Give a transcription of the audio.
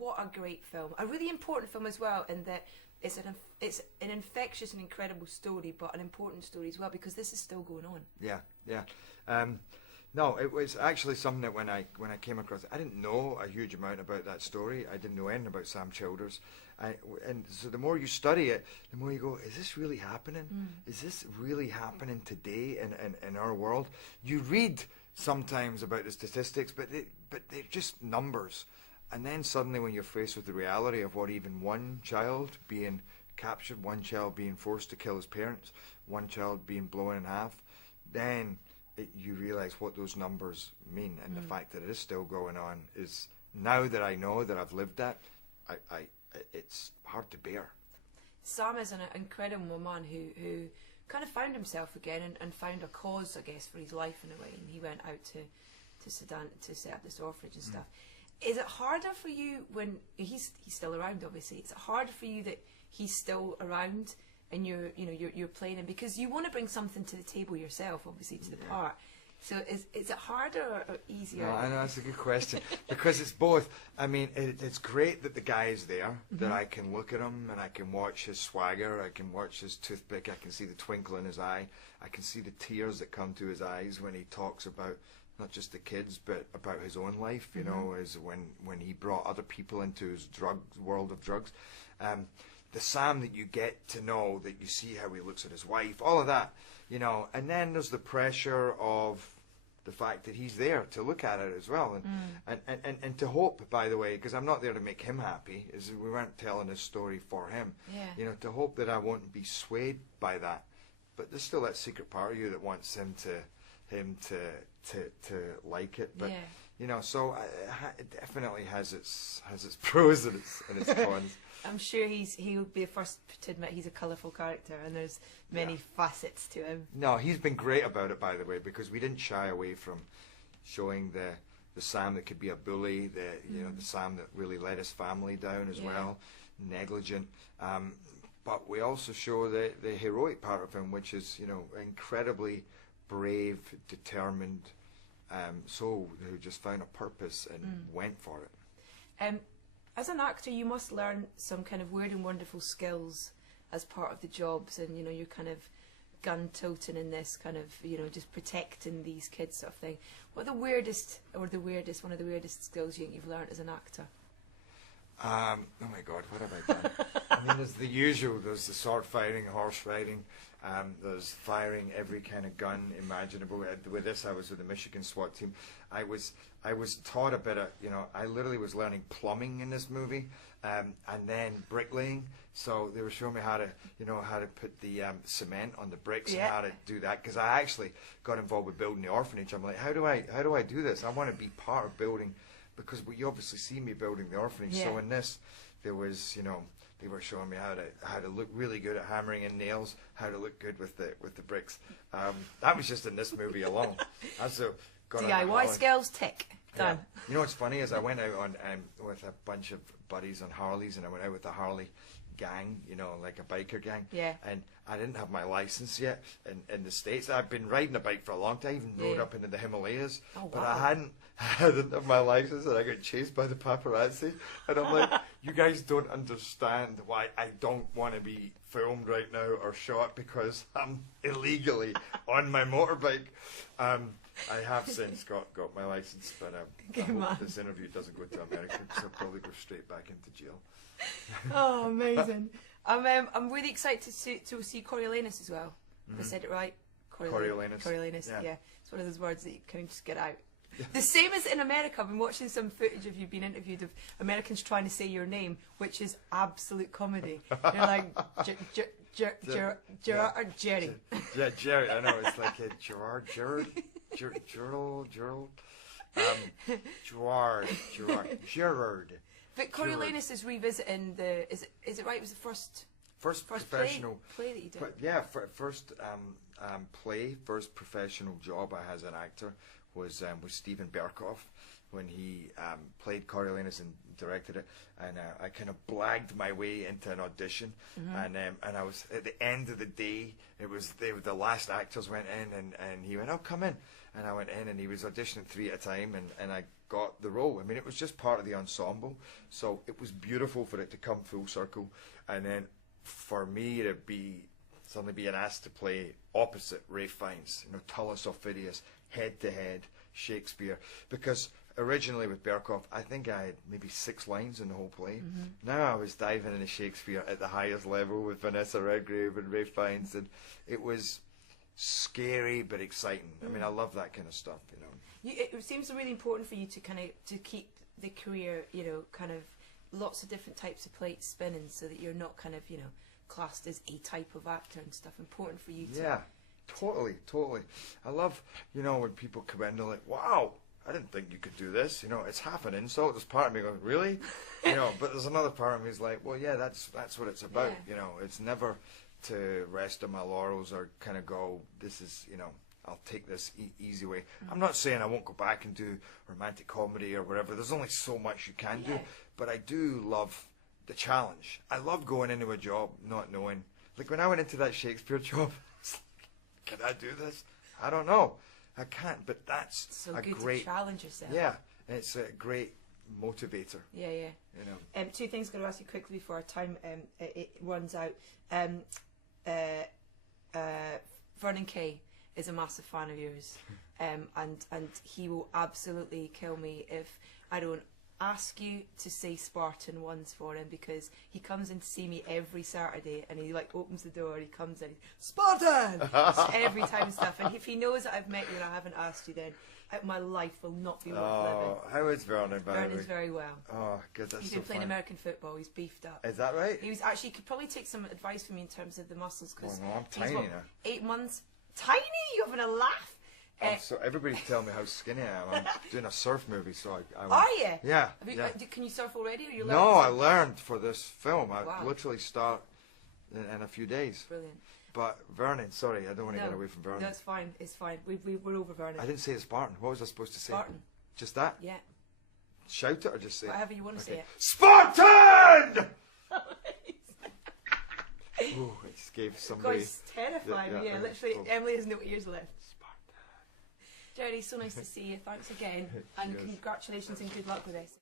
what a great film. A really important film as well, in that it's an infectious and incredible story, but an important story as well, because this is still going on. Yeah. No, it was actually something that when I came across it, I didn't know a huge amount about that story. I didn't know anything about Sam Childers. And so the more you study it, the more you go, is this really happening? Is this really happening today in our world? You read sometimes about the statistics, but they're just numbers. And then suddenly when you're faced with the reality of what even one child being captured, one child being forced to kill his parents, one child being blown in half, then you realize what those numbers mean. And the fact that it is still going on is, now that I know that I've lived that, it's hard to bear. Sam is an incredible man who kind of found himself again and found a cause, I guess, for his life in a way. And he went out to Sudan to set up this orphanage and stuff. Is it harder for you when he's still around? Obviously, is it harder for you that he's still around and you're playing him, because you want to bring something to the table yourself, obviously, to the part. So is it harder or easier? No, I know, that's a good question, because it's both. I mean, it's great that the guy is there, that I can look at him and I can watch his swagger, I can watch his toothpick, I can see the twinkle in his eye, I can see the tears that come to his eyes when he talks about not just the kids, but about his own life, you know, as when he brought other people into his world of drugs. The Sam that you get to know, that you see how he looks at his wife, all of that, you know. And then there's the pressure of the fact that he's there to look at it as well, and to hope, by the way, because I'm not there to make him happy, is we weren't telling this story for him, you know, to hope that I won't be swayed by that. But there's still that secret part of you that wants him to like it, but you know, so it definitely has its pros and its cons. I'm sure he would be the first to admit he's a colourful character, and there's many facets to him. No, he's been great about it, by the way, because we didn't shy away from showing the Sam that could be a bully, the Sam that really let his family down as well, negligent. But we also show the heroic part of him, which is, you know, incredibly brave, determined soul who just found a purpose and went for it. As an actor, you must learn some kind of weird and wonderful skills as part of the jobs, and you know, you're kind of gun-toting in this kind of, you know, just protecting these kids sort of thing. What are one of the weirdest skills you think you've learned as an actor? Oh my God, what have I done? I mean, there's the usual. There's the sword fighting, horse riding. There's firing every kind of gun imaginable. With this, I was with the Michigan SWAT team. I was taught a bit of, you know, I literally was learning plumbing in this movie, and then bricklaying. So they were showing me how to put the cement on the bricks and how to do that. Because I actually got involved with building the orphanage. I'm like, how do I do this? I want to be part of building, because you obviously see me building the orphanage. So in this, there was, you know, they were showing me how to look really good at hammering in nails, how to look good with the bricks. That was just in this movie alone. DIY skills tick. Done. Yeah. You know what's funny is I went out on with a bunch of buddies on Harleys, and I went out with the Harley gang, you know, like a biker gang. Yeah. And I didn't have my license yet in the States. I've been riding a bike for a long time, even rode up into the Himalayas. Oh, wow. But I didn't have my license, and I got chased by the paparazzi. And I'm like, you guys don't understand why I don't want to be filmed right now or shot, because I'm illegally on my motorbike. I have since got my license, but I hope this interview doesn't go to America, because I'll probably go straight back into jail. Oh, amazing. I'm really excited to see Coriolanus as well. I said it right? Coriolanus. Coriolanus, yeah. It's one of those words that you can just get out. The same as in America. I've been watching some footage of you being interviewed of Americans trying to say your name, which is absolute comedy. You're like, Gerard. Jerry. Yeah, Jerry. I know, it's like a Gerard. But Coriolanus is revisiting is it right? It was the first professional play that you did. First first professional job I had as an actor was Stephen Berkoff, when he played Coriolanus and directed it, and I kind of blagged my way into an audition, and I was at the end of the day. The last actors went in, and he went, "Oh, come in," and I went in, and he was auditioning 3 at a time, and I got the role. I mean, it was just part of the ensemble, so it was beautiful for it to come full circle, and then for me to suddenly being asked to play opposite Ralph Fiennes, Tullus Ophidius, head-to-head Shakespeare, because originally with Berkoff, I think I had maybe 6 lines in the whole play. Now I was diving into Shakespeare at the highest level with Vanessa Redgrave and Ralph Fiennes, and it was scary but exciting. I mean, I love that kind of stuff, It seems really important for you to keep the career, kind of lots of different types of plates spinning, so that you're not kind of, classed as a type of actor and stuff. Important for you to... Yeah, totally. I love, when people come in and they're like, wow, I didn't think you could do this. It's half an insult. There's part of me going, really? But there's another part of me who's like, well, yeah, that's what it's about. Yeah. It's never to rest on my laurels or kind of go, this is, I'll take this easy way. I'm not saying I won't go back and do romantic comedy or whatever. There's only so much you can do. But I do love the challenge. I love going into a job not knowing. Like when I went into that Shakespeare job, it's like, can I do this? I don't know. I can't, but that's so a good great... to challenge yourself. Yeah, it's a great motivator. Yeah. 2 things I'm going to ask you quickly before our time it runs out. Vernon Kay is a massive fan of yours, and he will absolutely kill me if I don't ask you to say Spartan once for him, because he comes in to see me every Saturday and he opens the door, he comes in, he's Spartan every time and stuff, and if he knows that I've met you and I haven't asked you, then my life will not be worth living. How is Vernon, by the way? Vernon's very well. Oh, good, that's He's so been playing fun. American football, he's beefed up. Is that right? He was actually, could probably take some advice from me in terms of the muscles, because I'm tiny now. 8 months. Tiny? You having a laugh? So everybody's telling me how skinny I am. I'm doing a surf movie, so I Are you? Yeah. Can you surf already, or you learned? No, I learned for this film. I Wow. literally start in a few days. Brilliant. But Vernon, sorry, I don't want to get away from Vernon. That's fine. It's fine. We're over Vernon. I didn't say it's Spartan. What was I supposed to say? Spartan. Just that? Yeah. Shout it or just say it? Whatever you want to say it. Spartan! Ooh, it just gave God, somebody... it's terrifying. Yeah, Yeah, literally, cool. Emily has no ears left. Spartan. Jerry, so nice to see you. Thanks again. And Cheers. congratulations and good luck with this.